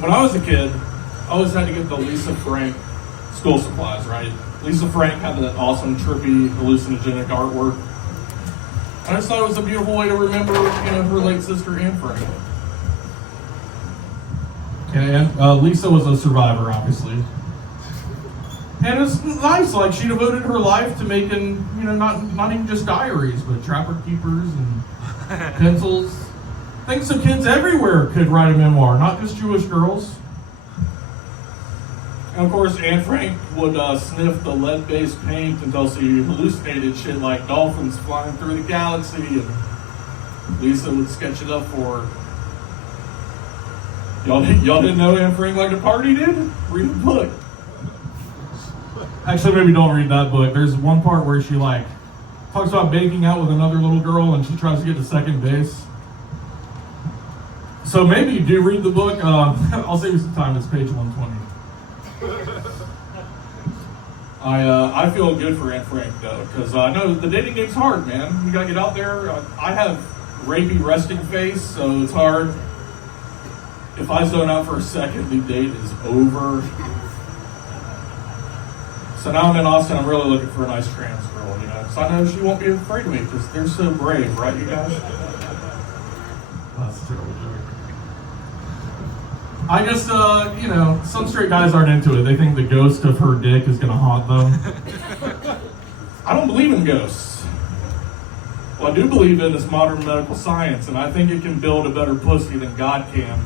when I was a kid, I always had to get the Lisa Frank school supplies, right? Lisa Frank had that awesome, trippy, hallucinogenic artwork. I just thought it was a beautiful way to remember, her late sister Anne Frank. And Lisa was a survivor, obviously. And it's nice, like she devoted her life to making, not even just diaries, but trapper keepers and pencils. Things so kids everywhere could write a memoir, not just Jewish girls. And of course, Anne Frank would sniff the lead-based paint until she hallucinated shit like dolphins flying through the galaxy, and Lisa would sketch it up for her. Y'all didn't know Anne Frank liked to party, dude? Read the book. Actually, maybe don't read that book. There's one part where she talks about baking out with another little girl and she tries to get to second base. So maybe you do read the book. I'll save you some time. It's page 120. I feel good for Anne Frank though, because I know the dating game's hard, man. You gotta get out there. I have rapey resting face, so it's hard. If I zone out for a second, the date is over. So now I'm in Austin. I'm really looking for a nice trans girl, because I know she won't be afraid of me because they're so brave, right, you guys? That's a terrible joke. I just, some straight guys aren't into it. They think the ghost of her dick is going to haunt them. I don't believe in ghosts. Well, I do believe in this modern medical science, and I think it can build a better pussy than God can.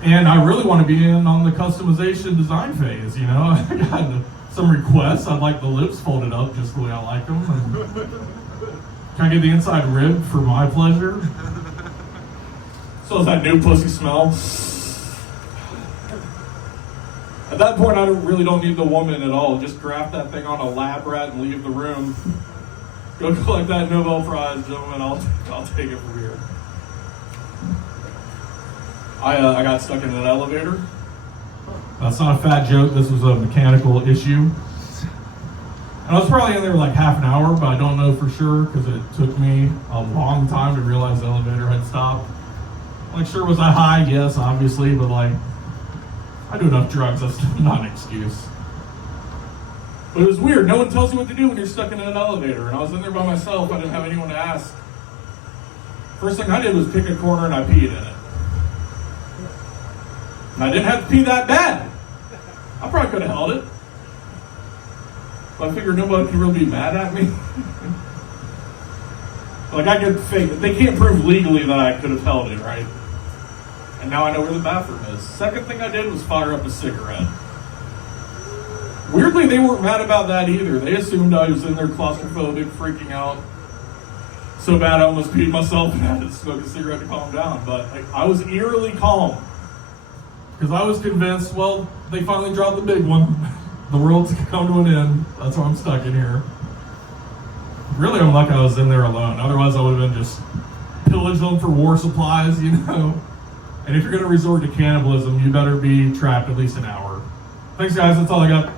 And I really want to be in on the customization design phase, I got some requests. I'd like the lips folded up just the way I like them. And can I get the inside rib for my pleasure? So is that new pussy smell? At that point, I really don't need the woman at all. Just draft that thing on a lab rat and leave the room. Go collect that Nobel Prize, gentlemen. I'll take it from here. I got stuck in an elevator. That's not a fat joke. This was a mechanical issue. And I was probably in there half an hour, but I don't know for sure because it took me a long time to realize the elevator had stopped. Sure, was I high? Yes, obviously, but I do enough drugs. That's not an excuse. But it was weird. No one tells you what to do when you're stuck in an elevator. And I was in there by myself. I didn't have anyone to ask. First thing I did was pick a corner and I peed in it. And I didn't have to pee that bad. I probably could have held it. But I figured nobody could really be mad at me. I could fake. They can't prove legally that I could have held it, right? And now I know where the bathroom is. Second thing I did was fire up a cigarette. Weirdly, they weren't mad about that either. They assumed I was in there claustrophobic, freaking out so bad I almost peed myself and had to smoke a cigarette to calm down. But I was eerily calm. Because I was convinced, they finally dropped the big one. The world's come to an end. That's why I'm stuck in here. Really, I'm lucky I was in there alone. Otherwise, I would have been just pillaged them for war supplies, And if you're going to resort to cannibalism, you better be trapped at least an hour. Thanks, guys. That's all I got.